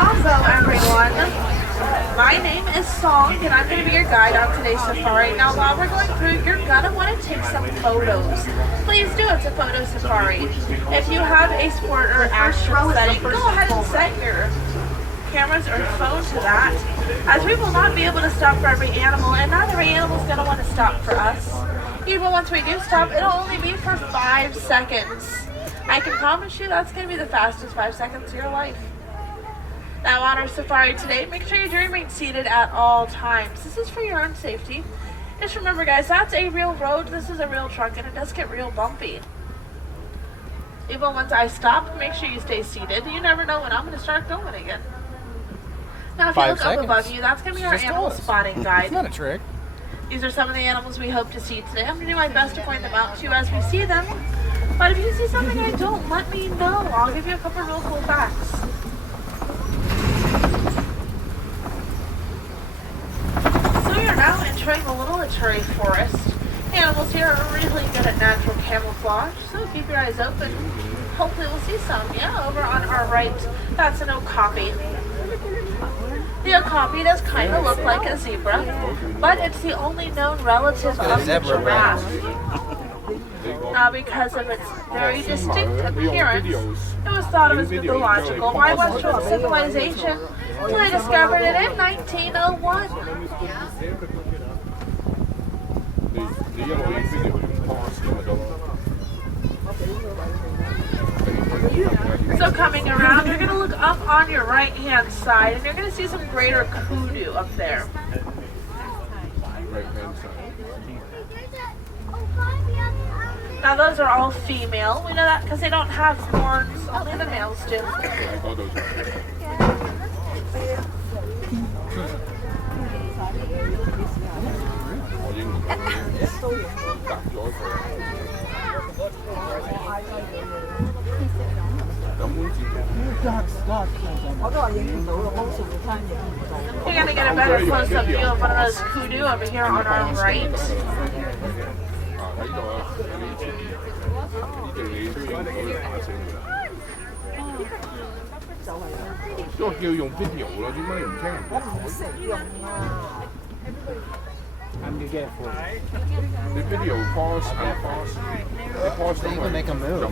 Hello everyone, my name is Song and I'm going to be your guide on today's safari. Now while we're going through, you're going to want to take some photos. Please do, it's a photo safari. If you have a sport or action setting, go ahead and set your cameras or phone to that, as we will not be able to stop for every animal and not every animal is going to want to stop for us. Even once we do stop, it'll only be for 5 seconds. I can promise you that's going to be the fastest 5 seconds of your life. Now on our safari today, make sure you do remain seated at all times. This is for your own safety. Just remember guys, that's a real road, this is a real truck, and it does get real bumpy. Even once I stop, make sure you stay seated. You never know when I'm going to start going again. Now if you look up above you, that's going to be our animal spotting guide. It's not a trick. These are some of the animals we hope to see today. I'm going to do my best to point them out to you as we see them. But if you see something I don't, let me know. I'll give you a couple real cool facts. So we are now entering a little Aturi forest. Animals here are really good at natural camouflage, so keep your eyes open. Hopefully we'll see some. Yeah, over on our right, that's an okapi. The okapi does kind of look like a zebra, but it's the only known relative of the giraffe. Now, because of its very distinct appearance, it was thought of as mythological by Western civilization until they discovered it in 1901. So coming around, you're going to look up on your right-hand side, and you're going to see some greater kudu up there. Now those are all female. We know that because they don't have horns. Only the males do. We're going to get a better close-up view of one of those kudu over here on our right. I'm gonna get it for you. The video pause and pause. The pause They even make a move.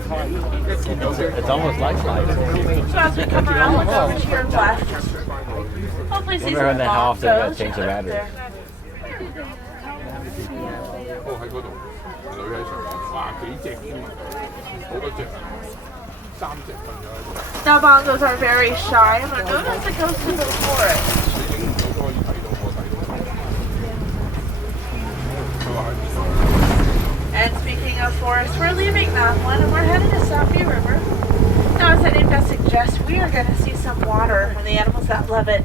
It's almost lifelike. So as we come around, look over to your left. Hopefully see some how often you gotta change the up battery. there. 喺嗰度，女喺上面，哇幾隻添，好多隻，3隻瞓咗喺度。 Now bongos are very shy and are known as the ghosts of the forest. 你影唔到都可以睇到，我睇到。佢話喺邊度？ And speaking of forest, we're leaving that one and we're headed to Safi River. Now as the name does suggest, we are going to see some water and the animals that love it.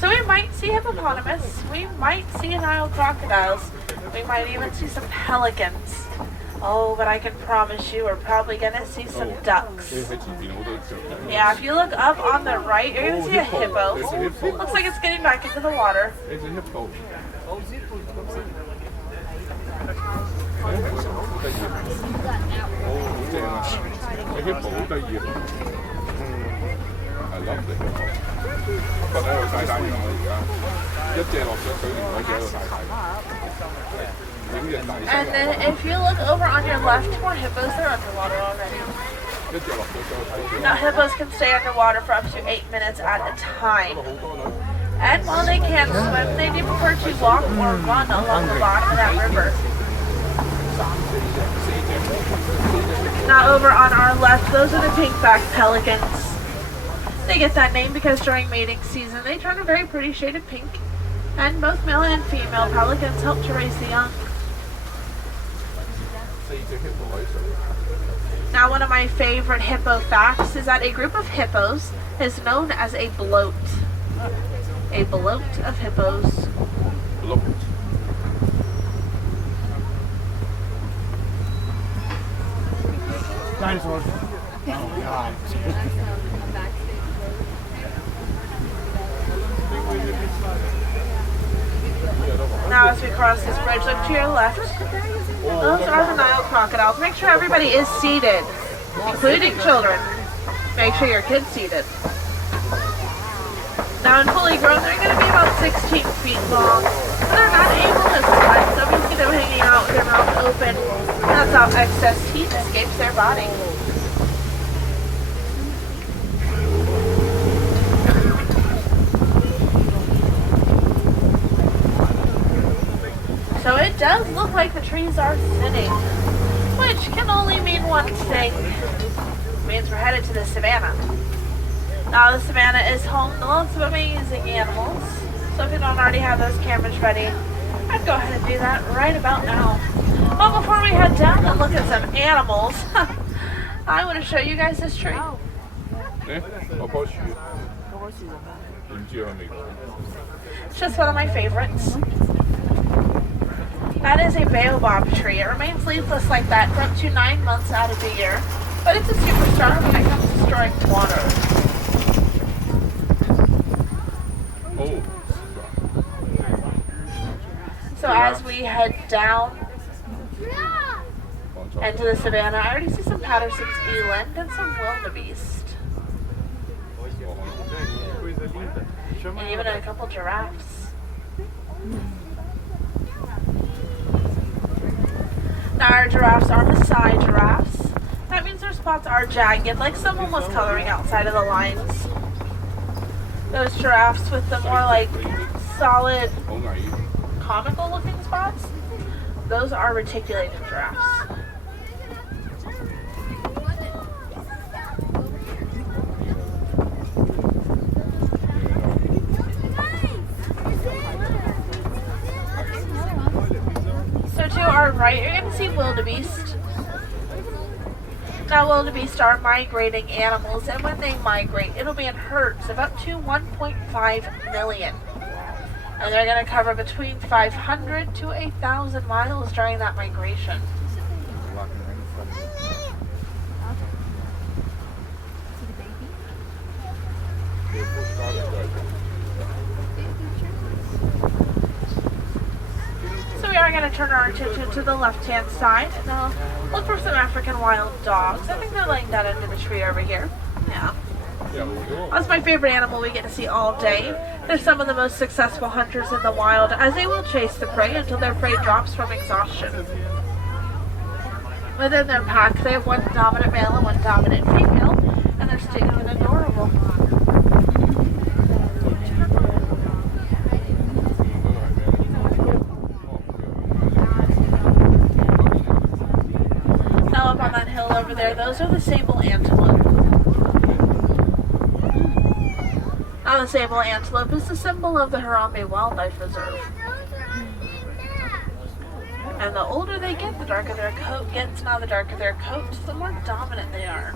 So we might see hippopotamus, we might see Nile crocodiles, we might even see some pelicans. Oh, but I can promise you we're probably going to see some ducks. Yeah, if you look up on the right, you're going to see a hippo. Looks like it's getting back into the water. It's a hippo. The hippo 好得意啊！I love the hippo。瞓喺度曬太陽啦而家，一隻落咗水，另外一隻喺度曬太陽。 And then if you look over on your left, more hippos, they're underwater already. Now hippos can stay underwater for up to 8 minutes at a time. And while they can swim, they do prefer to walk or run along the bottom of that river. Now over on our left, those are the pink-backed pelicans. They get that name because during mating season, they turn a very pretty shade of pink. And both male and female pelicans help to raise the young. Now one of my favorite hippo facts is that a group of hippos is known as a bloat. A bloat of hippos. Bloat. Dinosaurs. Oh God. Now as we cross this bridge, look to your left. Those are the Nile crocodiles. Make sure everybody is seated, including children. Make sure your kid's seated. Now, in fully grown, they're going to be about 16 feet long. But they're not able to fly, so we see them hanging out with their mouth open. That's how excess heat escapes their body. So it does look like the trees are thinning, which can only mean one thing. It means we're headed to the savannah. Now the savannah is home to lots of amazing animals, so if you don't already have those cameras ready, I'd go ahead and do that right about now. But before we head down and look at some animals, I want to show you guys this tree. 誒，我棵樹，唔知係咪講？ It's just one of my favorites. That is a Baobab tree. It remains leafless like that for up to 9 months out of the year, but it's a superstar when it comes to storing water. Oh， So as we head down into the savannah, I already see some Patterson's eland and some wildebeest. And even a couple giraffes. Now our giraffes are Maasai giraffes. That means their spots are jagged, like someone was coloring outside of the lines. Those giraffes with the more like solid, 好危險。 comical looking spots, those are reticulated giraffes. So to our right, you're going to see wildebeest. Now wildebeest are migrating animals, and when they migrate, it'll be in herds of up to 1.5 million. And they're going to cover between 500 to 1,000 miles during that migration. So we are going to turn our attention to the left-hand side and look for some African wild dogs. I think they're laying down under the tree over here. Yeah. That's my favorite animal we get to see all day. They're some of the most successful hunters in the wild, as they will chase the prey until their prey drops from exhaustion. Within their pack, they have one dominant male and one dominant female, and they're stinking adorable. Now up on that hill over there, those are the Sable Antelope. Now the Sable Antelope is the symbol of the Harambe Wildlife Reserve. And the older they get, the darker their coat gets. Now the darker their coat, the more dominant they are.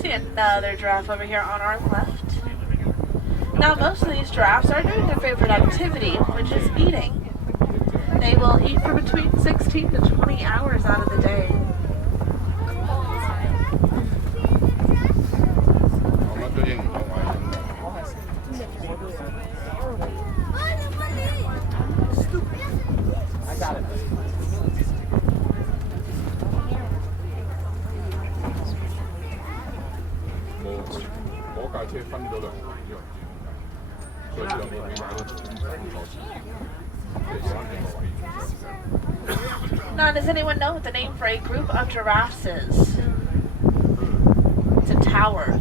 See another giraffe over here on our left. Now most of these giraffes are doing their favorite activity, which is eating. They will eat for between 16 to 20 hours out of the day. Now, does anyone know what the name for a group of giraffes is? It's a tower.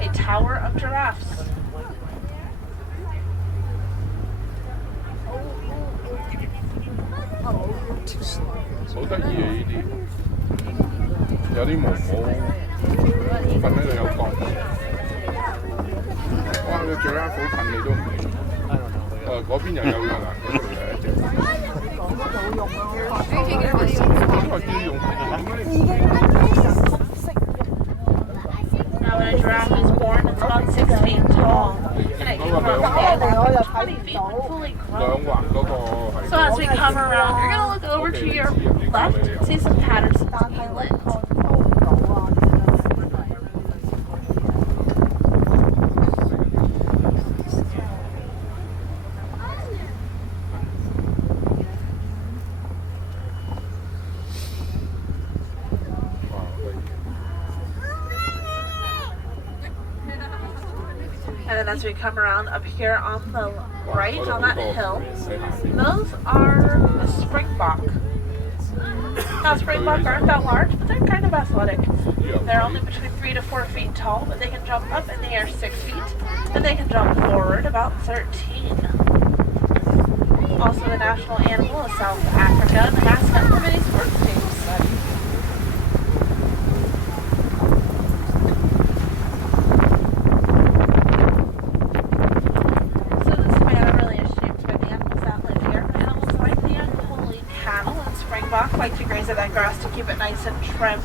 A tower of giraffes. Now when a giraffe is born, it's about 6 feet tall, and it can grow to 20 feet when fully grown. So as we come around, you're going to look over to your left and see some Patterson's eland. as we come around up here on the right, on that hill, 喺下邊。 those are the springbok. Now, springbok aren't that large, but they're kind of athletic. They're only between 3 to 4 feet tall, but they can jump up in the air 6 feet, and they can jump forward about 13. Also, the national animal of South Africa, and the mascot for many sports teams. So the savanna really is shaped by the animals that live here. Animals like the unholy cattle and springbok like to graze at that grass to keep it nice and trim.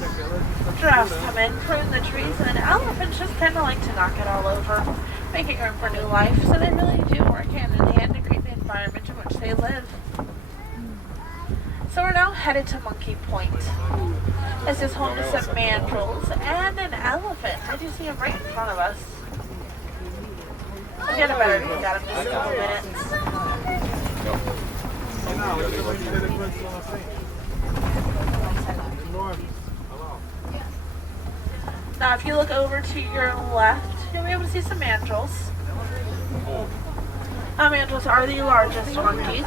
Giraffes come in, prune the trees, and then elephants just kind of like to knock it all over, making room for new life. So they really do work hand in hand to create the environment in which they live. So we're now headed to Monkey Point. This is home to some mandrills and an elephant. I do see him right in front of us. We'll get a better look at him in just a couple minutes. Now, if you look over to your left, you'll be able to see some mandrills. Mandrills are the largest monkey.